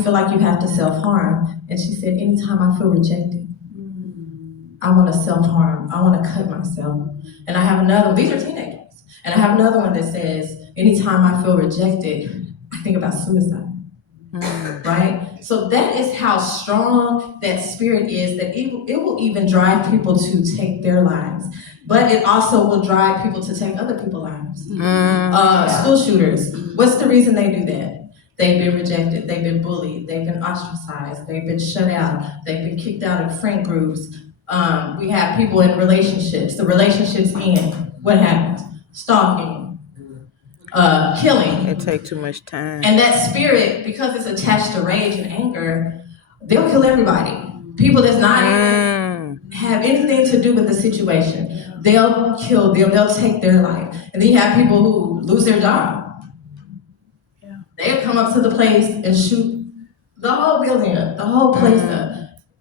you feel like you have to self-harm? And she said, anytime I feel rejected, I want to self-harm. I want to cut myself. And I have another, these are teenagers. And I have another one that says, anytime I feel rejected, I think about suicide. Right? So that is how strong that spirit is, that it will even drive people to take their lives. But it also will drive people to take other people's lives. School shooters, what's the reason they do that? They've been rejected, they've been bullied, they've been ostracized, they've been shut out, they've been kicked out of friend groups. We have people in relationships, the relationships end. What happens? Stalking, killing. It takes too much time. And that spirit, because it's attached to rage and anger, they'll kill everybody. People that's not have anything to do with the situation, they'll kill them, they'll take their life. And then you have people who lose their job. They'll come up to the place and shoot the whole building up, the whole place up.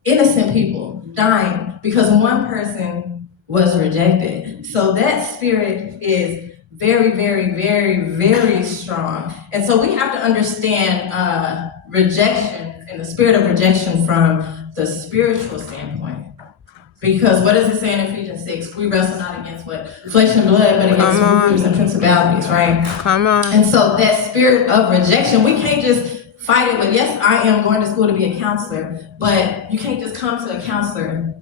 Innocent people dying because one person was rejected. So that spirit is very, very, very, very strong. And so we have to understand rejection and the spirit of rejection from the spiritual standpoint. Because what does it say in Ephesians 6? We wrestle not against what? Flesh and blood, but against rulers and principalities, right? Come on. And so that spirit of rejection, we can't just fight it with, yes, I am going to school to be a counselor, but you can't just come to a counselor.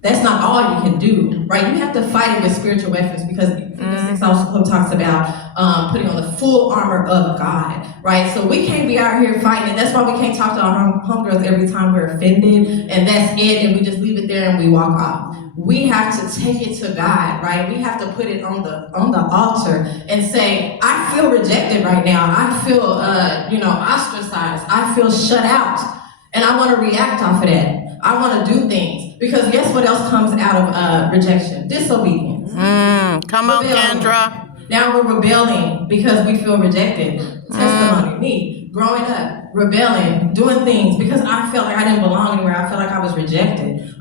That's not all you can do, right? You have to fight it with spiritual weapons, because Ephesians 6 also talks about putting on the full armor of God, right? So we can't be out here fighting it. That's why we can't talk to our homegirls every time we're offended, and that's it, and we just leave it there and we walk off. We have to take it to God, right? We have to put it on the altar and say, I feel rejected right now. I feel, ostracized. I feel shut out, and I want to react off of that. I want to do things, because guess what else comes out of rejection? Disobedience. Come on, Kendra. Now we're rebelling because we feel rejected. Testimony, me, growing up, rebelling, doing things because I felt like I didn't belong anywhere. I felt like I was rejected.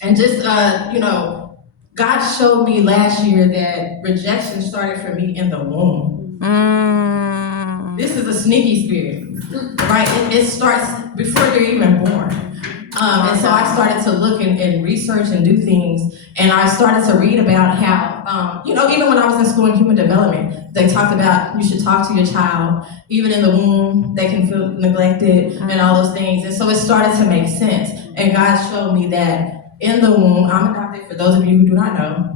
And just, God showed me last year that rejection started for me in the womb. This is a sneaky spirit, right? It starts before you're even born. And so I started to look and research and do things, and I started to read about how, even when I was in school in human development, they talked about you should talk to your child. Even in the womb, they can feel neglected and all those things. And so it started to make sense. And God showed me that in the womb, I'm adopted, for those of you who do not know,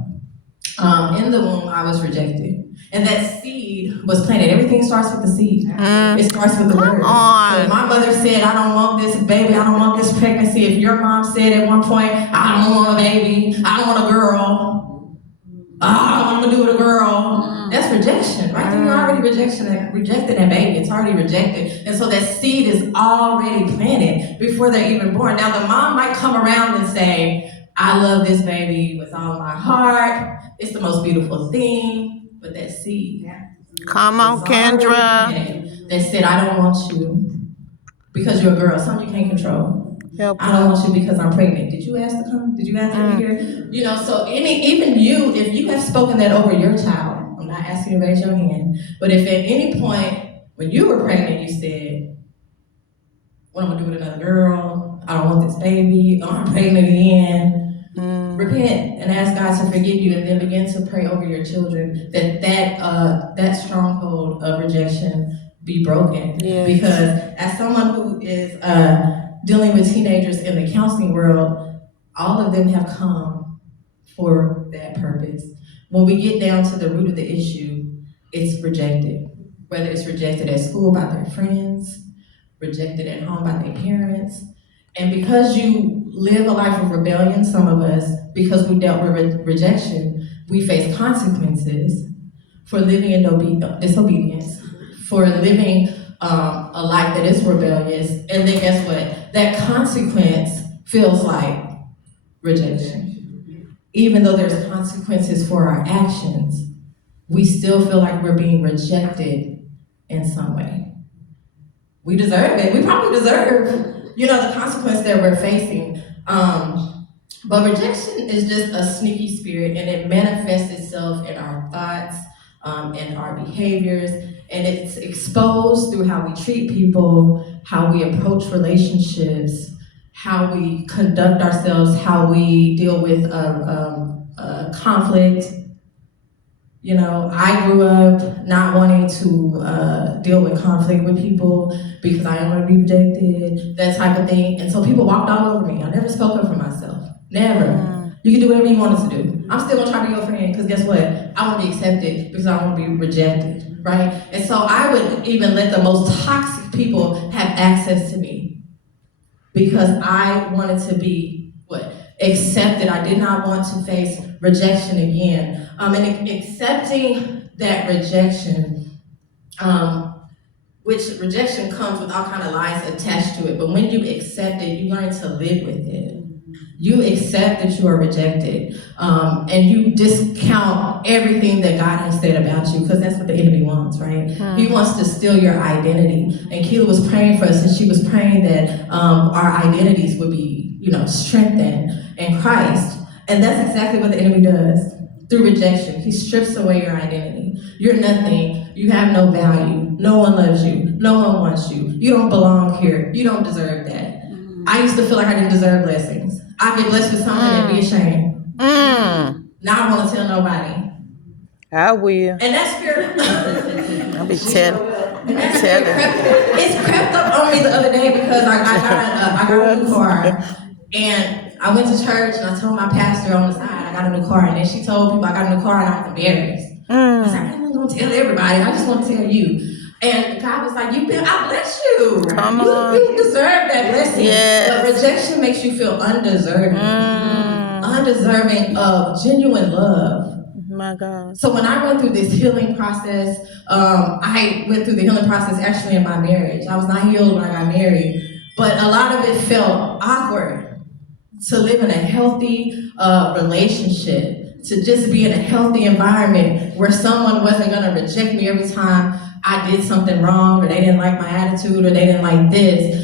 in the womb, I was rejected. And that seed was planted. Everything starts with the seed. It starts with the word. So my mother said, I don't want this baby. I don't want this pregnancy. If your mom said at one point, I don't want a baby. I don't want a girl. I'm going to do it a girl. That's rejection, right? You're already rejected that baby. It's already rejected. And so that seed is already planted before they're even born. Now, the mom might come around and say, I love this baby with all my heart. It's the most beautiful thing. But that seed, come on, Kendra, that said, I don't want you because you're a girl. Something you can't control. I don't want you because I'm pregnant. Did you ask to come? Did you ask to be here? So even you, if you have spoken that over your child, I'm not asking you to raise your hand, but if at any point when you were pregnant, you said, what am I going to do with another girl? I don't want this baby. Oh, I'm pregnant again. Repent and ask God to forgive you, and then begin to pray over your children that stronghold of rejection be broken. Yes. Because as someone who is dealing with teenagers in the counseling world, all of them have come for that purpose. When we get down to the root of the issue, it's rejected. Whether it's rejected at school by their friends, rejected at home by their parents. And because you live a life of rebellion, some of us, because we dealt with rejection, we face consequences for living in disobedience, for living a life that is rebellious. And then guess what? That consequence feels like rejection. Even though there's consequences for our actions, we still feel like we're being rejected in some way. We deserve it. We probably deserve the consequence that we're facing. But rejection is just a sneaky spirit, and it manifests itself in our thoughts, and our behaviors. And it's exposed through how we treat people, how we approach relationships, how we conduct ourselves, how we deal with conflict. You know, I grew up not wanting to deal with conflict with people because I didn't want to be rejected, that type of thing. And so people walked all over me. I never spoke up for myself. Never. You can do whatever you want us to do. I'm still gonna try to be your friend because guess what? I want to be accepted because I want to be rejected, right? And so I would even let the most toxic people have access to me because I wanted to be accepted. I did not want to face rejection again. And accepting that rejection, which rejection comes with all kind of lies attached to it, but when you accept it, you learn to live with it. You accept that you are rejected, and you discount everything that God has said about you, because that's what the enemy wants, right? He wants to steal your identity. And Keela was praying for us, and she was praying that our identities would be, strengthened in Christ. And that's exactly what the enemy does through rejection. He strips away your identity. You're nothing. You have no value. No one loves you. No one wants you. You don't belong here. You don't deserve that. I used to feel like I didn't deserve blessings. I get blessed with something and be ashamed. Now I want to tell nobody. I will. And that spirit, I'll be telling. It's crept up on me the other day because I got a new car, and I went to church and I told my pastor on the side I got a new car, and then she told people I got a new car and I was embarrassed. I was like, I'm not gonna tell everybody. I just want to tell you. And God was like, I bless you. Come on. You deserve that blessing. Yes. But rejection makes you feel undeserving. Undeserving of genuine love. My God. So when I went through this healing process, I went through the healing process actually in my marriage. I was not healed when I got married, but a lot of it felt awkward to live in a healthy relationship, to just be in a healthy environment where someone wasn't gonna reject me every time I did something wrong, or they didn't like my attitude, or they didn't like this.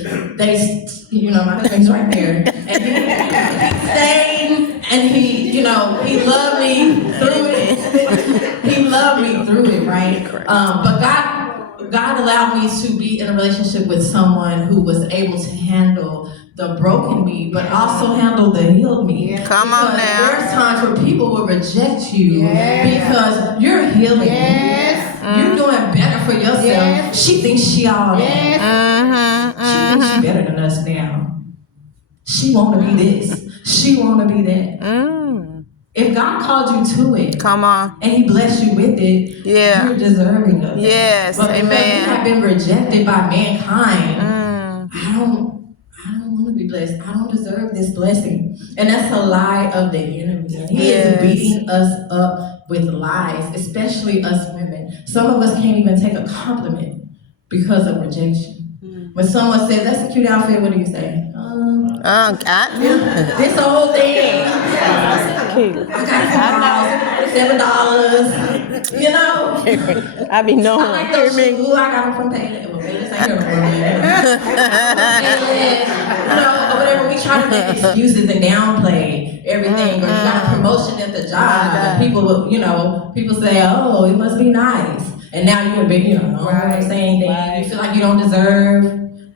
My husband's right there, and he stayed, and he loved me through it. He loved me through it, right? But God allowed me to be in a relationship with someone who was able to handle the broken me, but also handle the healed me. Come on now. There's times where people will reject you because you're healing. You're doing better for yourself. She thinks she all that. She thinks she better than us now. She want to be this. She want to be that. If God called you to it, come on, and He blessed you with it, you're deserving of it. Yes, but because amen. you have been rejected by mankind, I don't want to be blessed. I don't deserve this blessing. And that's a lie of the enemy. And he is beating us up with lies, especially us women. Some of us can't even take a compliment because of rejection. When someone says, that's a cute outfit, what do you say? This whole thing. I got it for $7. I be knowing. I like those shoes. I got them from Payless. Well, Payless ain't here or whatever. We try to make excuses and downplay everything. Or you got a promotion at the job, and people say, oh, it must be nice. And now you're a big, don't say anything. You feel like you don't deserve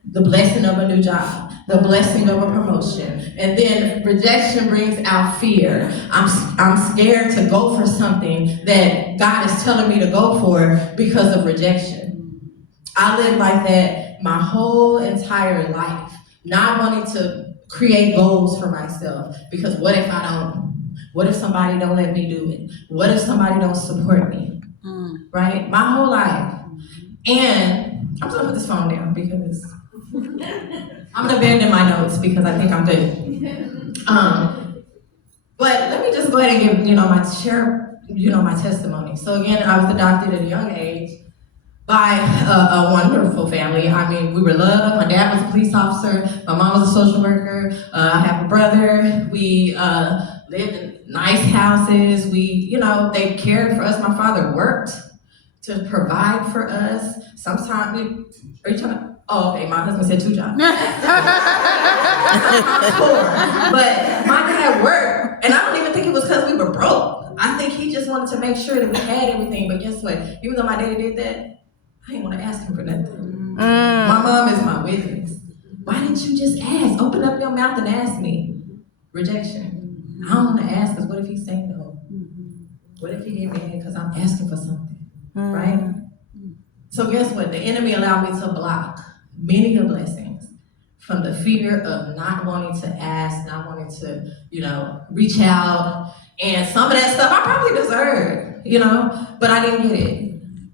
the blessing of a new job, the blessing of a promotion. And then rejection brings out fear. I'm scared to go for something that God is telling me to go for because of rejection. I lived like that my whole entire life, not wanting to create goals for myself, because what if I don't? What if somebody don't let me do it? What if somebody don't support me? Right? My whole life. And I'm gonna put this phone down because I'm gonna abandon my notes because I think I'm good. But let me just go ahead and give, my testimony. So again, I was adopted at a young age by a wonderful family. I mean, we were loved. My dad was a police officer. My mom was a social worker. I have a brother. We lived in nice houses. They cared for us. My father worked to provide for us. Sometimes are you trying to? Oh, okay. My husband said 2 jobs. 4. But my dad worked, and I don't even think it was because we were broke. I think he just wanted to make sure that we had everything. But guess what? Even though my daddy did that, I didn't want to ask him for nothing. My mom is my witness. Why didn't you just ask? Open up your mouth and ask me. Rejection. I don't want to ask because what if he say no? What if he get mad because I'm asking for something? Right? So guess what? The enemy allowed me to block many of blessings from the fear of not wanting to ask, not wanting to, reach out. And some of that stuff I probably deserved, but I didn't get it.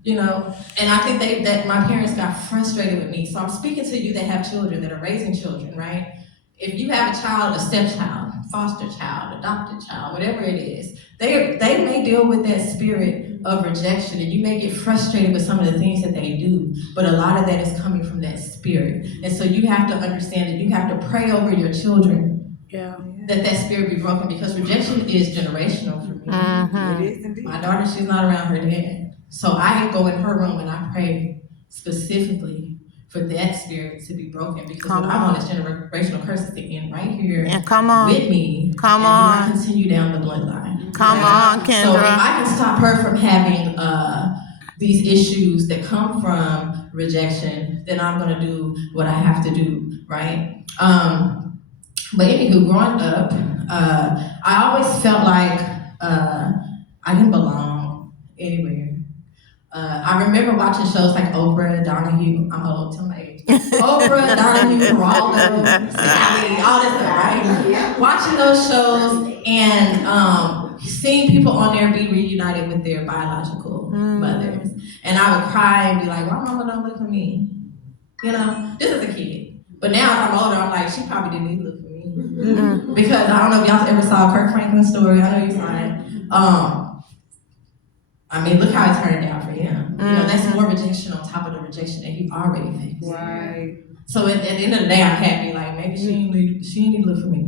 And I think that my parents got frustrated with me. So I'm speaking to you that have children, that are raising children, right? If you have a child, a stepchild, foster child, adopted child, whatever it is, they may deal with that spirit of rejection, and you may get frustrated with some of the things that they do, but a lot of that is coming from that spirit. And so you have to understand that you have to pray over your children, that spirit be broken, because rejection is generational for me. It is indeed. My daughter, she's not around her dad. So I go in her room and I pray specifically for that spirit to be broken, because what I want is generational curses to end right here with me. And I continue down the bloodline. Come on, Kendra. So if I can stop her from having these issues that come from rejection, then I'm gonna do what I have to do, right? But anywho, growing up, I always felt like I didn't belong anywhere. I remember watching shows like Oprah, Donahue. I'm old, tell my age. Oprah, Donahue, Geraldo, Sally, all this stuff, right? Watching those shows and seeing people on there be reunited with their biological mothers. And I would cry and be like, why mama don't look for me? Just as a kid. But now as I'm older, I'm like, she probably didn't need to look for me. Because I don't know if y'all ever saw Kirk Franklin's story. I know you saw it. Look how it turned out for him. That's more rejection on top of the rejection that he already faced. Right. So at the end of the day, I'm happy. Like, maybe she didn't need to look for me.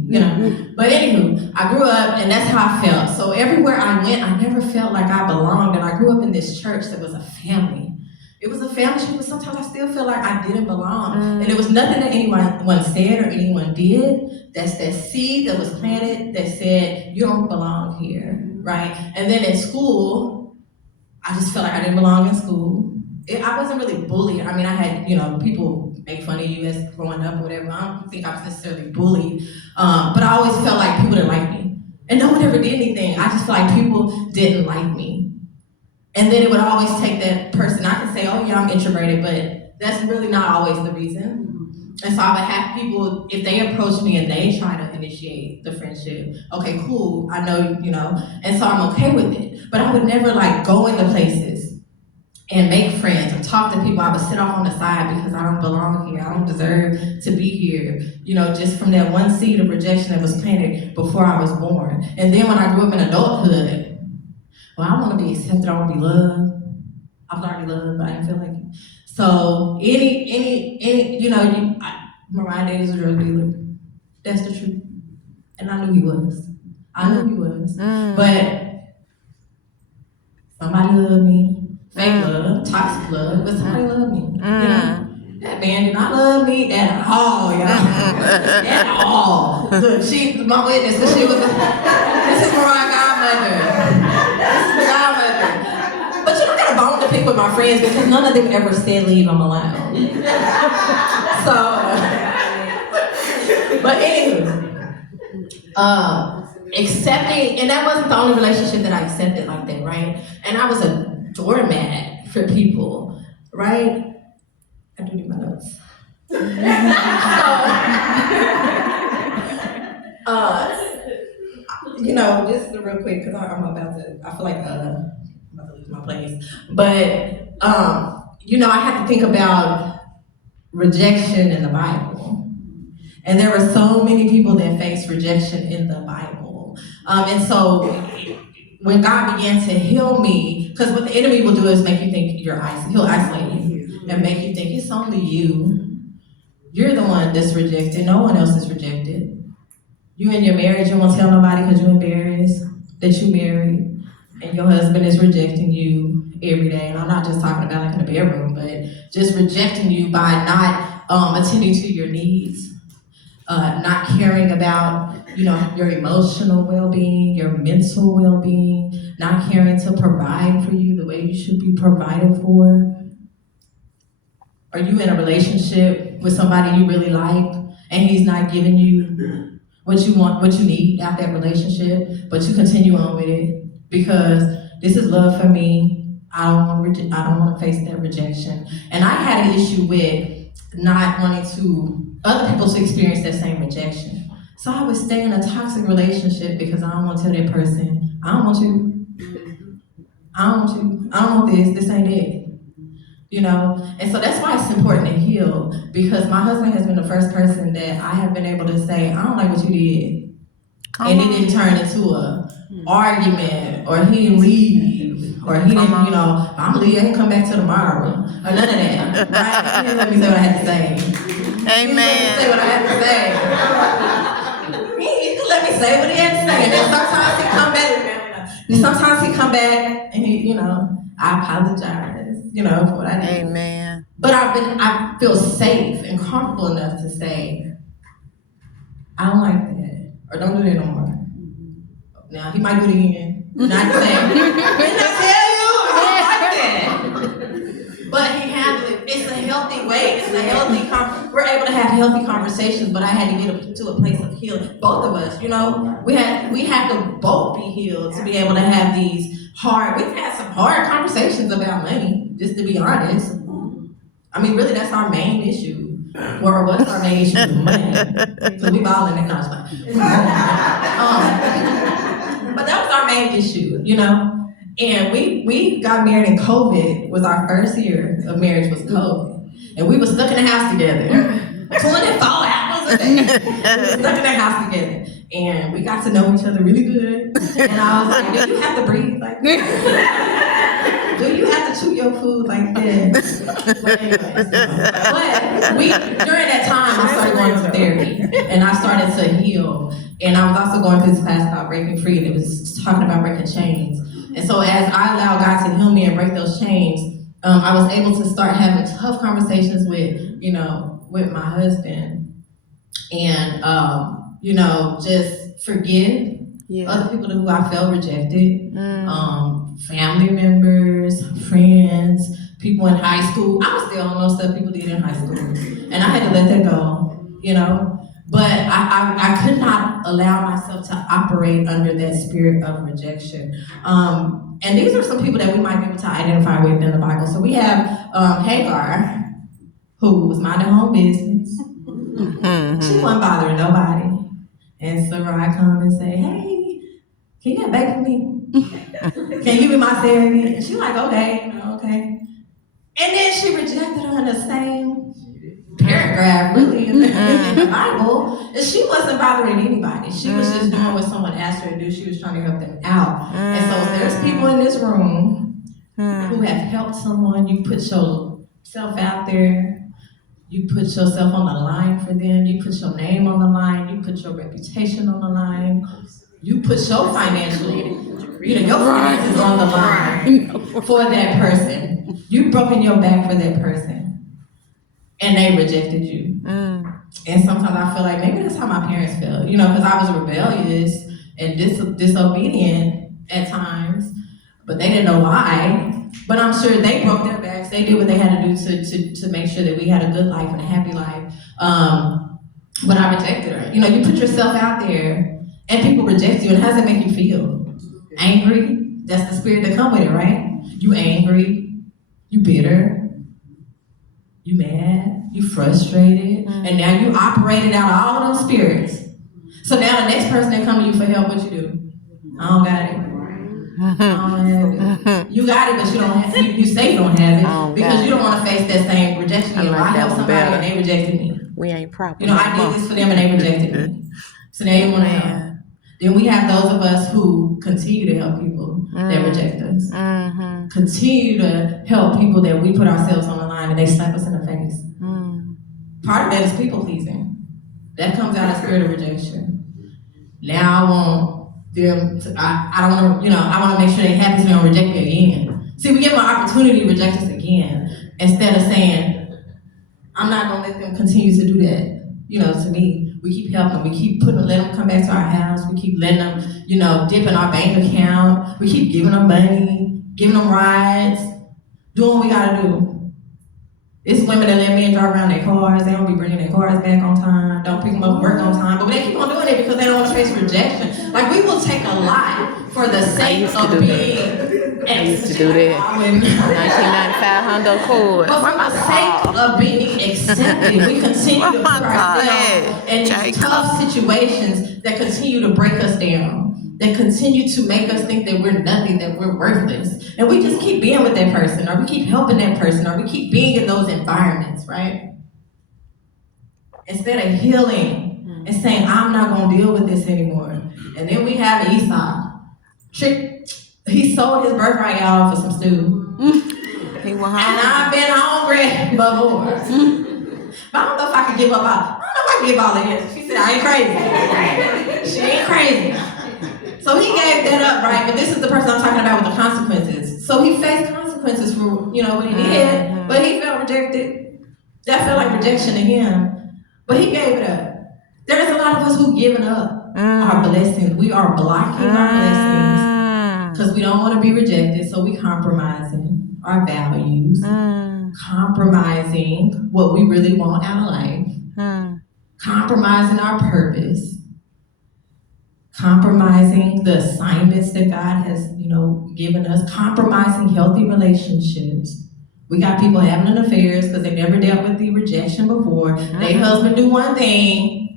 But anywho, I grew up, and that's how I felt. So everywhere I went, I never felt like I belonged. And I grew up in this church that was a family. It was a family, but sometimes I still feel like I didn't belong. And it was nothing that anyone said or anyone did. That's that seed that was planted that said, you don't belong here, right? And then in school, I just felt like I didn't belong in school. I wasn't really bullied. I had, people make fun of you as growing up or whatever. I don't think I was necessarily bullied. But I always felt like people didn't like me. And no one ever did anything. I just felt like people didn't like me. And then it would always take that person. I could say, oh yeah, I'm introverted, but that's really not always the reason. And so I would have people, if they approach me and they try to initiate the friendship, okay, cool, I know, and so I'm okay with it. But I would never go into places and make friends or talk to people. I would sit off on the side because I don't belong here. I don't deserve to be here. Just from that one seed of rejection that was planted before I was born. And then when I grew up in adulthood, I want to be accepted, I want to be loved. I was already loved, but I didn't feel like it. So Mariah Day is a drug dealer. That's the truth. And I knew he was. But somebody loved me. Fake love, toxic love, but somebody loved me. That man did not love me at all, y'all. At all. Look, she's my witness, because she was this is Mariah Godmother. But you don't got a bone to pick with my friends, because none of them ever said leave them alone. But anywho, accepting, and that wasn't the only relationship that I accepted like that, right? And I was a doormat for people, right? I do need my notes. Just real quick, because I'm about to, I feel like I'm about to lose my place. But, I had to think about rejection in the Bible. And there were so many people that faced rejection in the Bible. And so when God began to heal me, because what the enemy will do is make you think he'll isolate you and make you think it's only you. You're the one that's rejected. No one else is rejected. You in your marriage, you won't tell nobody because you're embarrassed that you married and your husband is rejecting you every day. And I'm not just talking about like in the bedroom, but just rejecting you by not attending to your needs, not caring about, your emotional well-being, your mental well-being, not caring to provide for you the way you should be provided for? Are you in a relationship with somebody you really like and he's not giving you what you want, what you need out that relationship, but you continue on with it because this is love for me. I don't want to face that rejection. And I had an issue with not wanting other people to experience that same rejection. So I would stay in a toxic relationship because I don't want to tell that person, I don't want you. I don't want you. I don't want this ain't it. And so that's why it's important to heal, because my husband has been the first person that I have been able to say, I don't like what you did. And it didn't turn into a argument, or he didn't leave, or he didn't, I'm gonna leave, I can come back till tomorrow, or none of that, right? He didn't let me say what I had to say. Amen. He didn't let me say what I had to say. He just let me say what he had to say, and then sometimes he come back, and he, I apologize. For what I did. Amen. But I feel safe and comfortable enough to say, I don't like that, or don't do that no more. Now he might do it again. Not saying, didn't I tell you? I don't like that. But he handled it. It's a healthy way. It's a healthy. We're able to have healthy conversations. But I had to get to a place of healing. Both of us, we have to both be healed to be able to have these we've had some hard conversations about money, just to be honest. I mean, really, that's our main issue. Or what's our main issue with money? Because we've all in it. No, it's fine. But that was our main issue, And we got married in COVID. Was our first year of marriage was COVID. And we were stuck in the house together. 24 hours a day. We were stuck in the house together. And we got to know each other really good. And I was like, do you have to breathe like that? Do you have to chew your food like this? But anyways, during that time, I started going to therapy. And I started to heal. And I was also going through this class about breaking free. And it was talking about breaking chains. And so as I allowed God to heal me and break those chains, I was able to start having tough conversations with my husband. And, just forgive other people who I felt rejected, family members, friends, people in high school. I was still on those stuff people did in high school, and I had to let that go, But I could not allow myself to operate under that spirit of rejection. And these are some people that we might be able to identify with in the Bible. So we have Hagar, who was minding her own business. She wasn't bothering nobody. And Sarai come and say, hey, can you get back for me? Can you be my surrogate? And she like, okay. And then she rejected her in the same paragraph, really, in the Bible. And she wasn't bothering anybody. She was just doing what someone asked her to do. She was trying to help them out. And so there's people in this room who have helped someone. You put yourself out there. You put yourself on the line for them. You put your name on the line. You put your reputation on the line. You put your financial, your finances on the line for that person. You've broken your back for that person. And they rejected you. And sometimes I feel like maybe that's how my parents felt, because I was rebellious and disobedient at times, but they didn't know why. But I'm sure they broke their backs. They did what they had to do to make sure that we had a good life and a happy life. But I rejected her. You put yourself out there and people reject you, and how does that make you feel? Angry? That's the spirit that comes with it, right? You angry, you bitter, you mad, you frustrated, and now you operated out all of those spirits. So now the next person that comes to you for help, what you do? I don't got it. I don't have it. You got it, but you don't have it. You say you don't have it because you don't want to face that same rejection again. I helped somebody and they rejected me. We ain't proper. I did this for them and they rejected me. So they didn't want to help. Then we have those of us who continue to help people that reject us. Continue to help people that we put ourselves on the line and they slap us in the face. Part of that is people pleasing. That comes out of spirit of rejection. Now I want them to, I don't want to, I want to make sure they're happy so they don't reject me again. See, we give them an opportunity to reject us again instead of saying, I'm not going to let them continue to do that. to me, we keep helping them. We keep letting them come back to our house. We keep letting them, dip in our bank account. We keep giving them money, giving them rides, doing what we gotta do. It's women that let men drive around their cars. They don't be bringing their cars back on time. Don't pick them up at work on time. But they keep on doing it because they don't want to face rejection. Like, we will take a lot for the sake of being. I used to do that. 1995 Honda Accord. But for the sake of being accepted, we continue to put ourselves in these tough situations that continue to break us down, that continue to make us think that we're nothing, that we're worthless. And we just keep being with that person, or we keep helping that person, or we keep being in those environments, right? Instead of healing and saying, I'm not going to deal with this anymore. And then we have Esau. He sold his birthright, y'all, for some stew. He went home. And I've been hungry before. But I don't know if I can give up. I don't know if I can give all of this. She said, I ain't crazy. She ain't crazy. So he gave that up, right? But this is the person I'm talking about with the consequences. So he faced consequences for, what he did. But he felt rejected. That felt like rejection to him. But he gave it up. There's a lot of us who've given up our blessings. We are blocking our blessings because we don't want to be rejected. So we compromising our values, compromising what we really want out of life, compromising our purpose, compromising the assignments that God has, given us, compromising healthy relationships. We got people having affairs because they never dealt with the rejection before. Their husband do one thing.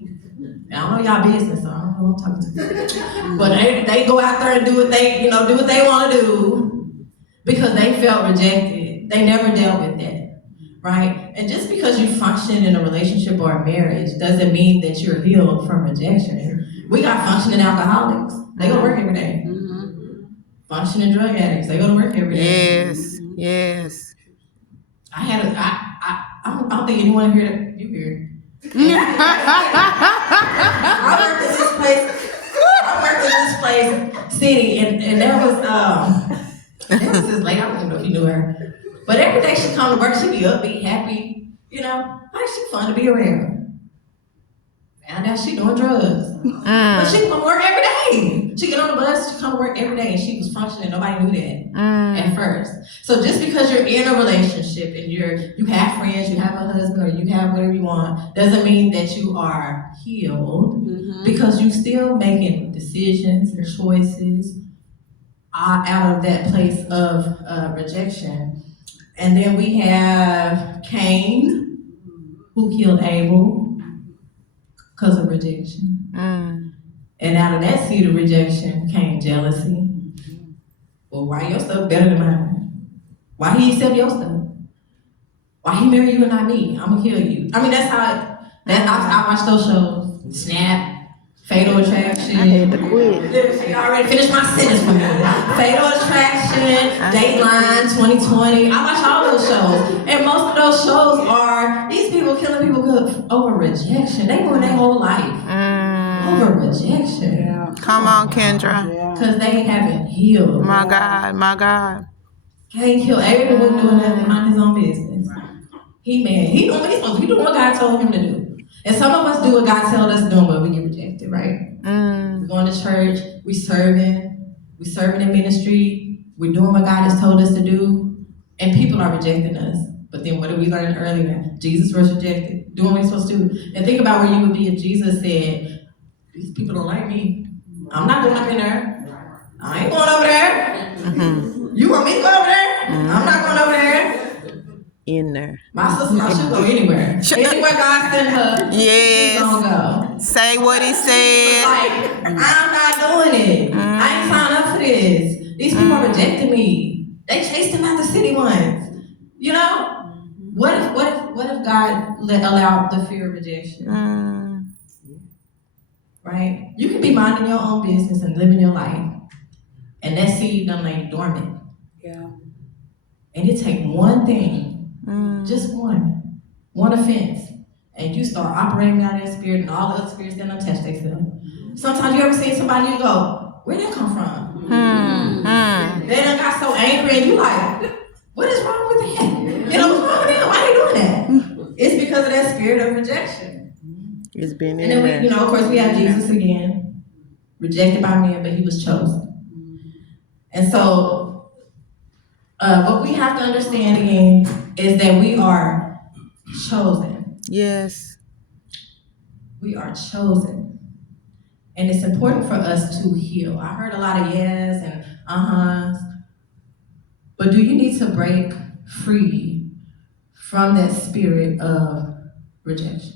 I don't know y'all business, so I don't know what I'm talking to. But they go out there and do what they want to do because they felt rejected. They never dealt with that, right? And just because you function in a relationship or a marriage doesn't mean that you're healed from rejection. We got functioning alcoholics. They go to work every day. Functioning drug addicts. They go to work every day. Yes. I don't think anyone here that you hear. I worked in this place, city, and that was just late. I don't even know if you knew her. But every day she come to work, she be upbeat, happy, like she fun to be around. Found out she doing drugs. But she come to work every day. She get on the bus, she come to work every day, and she was functioning. Nobody knew that at first. So just because you're in a relationship and you have friends, you have a husband, or you have whatever you want, doesn't mean that you are healed because you still making decisions and choices out of that place of rejection. And then we have Cain, who killed Abel because of rejection. And out of that seed of rejection came jealousy. Well, why your stuff better than mine? Why he accept your stuff? Why he marry you and not me? I'm gonna kill you. I mean, that's how I watch those shows. Snap, Fatal Attraction. I had to quit. She already finished my sentence for me. Fatal Attraction, Dateline, 2020. I watch all those shows. And most of those shows are these people killing people over rejection. They ruin their whole life. Over rejection. Yeah. Come on, Kendra. Because they haven't healed. My God. Can't kill. Everyone wasn't doing nothing, mind his own business. He doing what he's supposed to be. Doing what God told him to do. And some of us do what God told us to do, but we get rejected, right? We're going to church, we serving in ministry, we're doing what God has told us to do, and people are rejecting us. But then what did we learn earlier? Jesus was rejected, doing what he's supposed to do. And think about where you would be if Jesus said, these people don't like me. I'm not going up in there. I ain't going over there. You want me to go over there? I'm not going over there. In there. My sister, she'll go anywhere. Anywhere God send her, she's gonna go. Say what he said. Like, I'm not doing it. I ain't signed up for this. These people are rejecting me. They chased him out the city once. What if God allowed the fear of rejection? Right? You can be minding your own business and living your life, and that seed done lay dormant. Yeah. And it take one thing. Just one offense, and you start operating out of that spirit, and all the other spirits that untouch themselves. Sometimes you ever see somebody, you go, where'd that come from? They done got so angry, and you like, what is wrong with that? What's wrong with them? Why are they doing that? It's because of that spirit of rejection. It's been And in then we, there. of course, we have Jesus again, rejected by men, but he was chosen. And so, what we have to understand again is that we are chosen. Yes. We are chosen. And it's important for us to heal. I heard a lot of yes and uh-huhs, but do you need to break free from that spirit of rejection?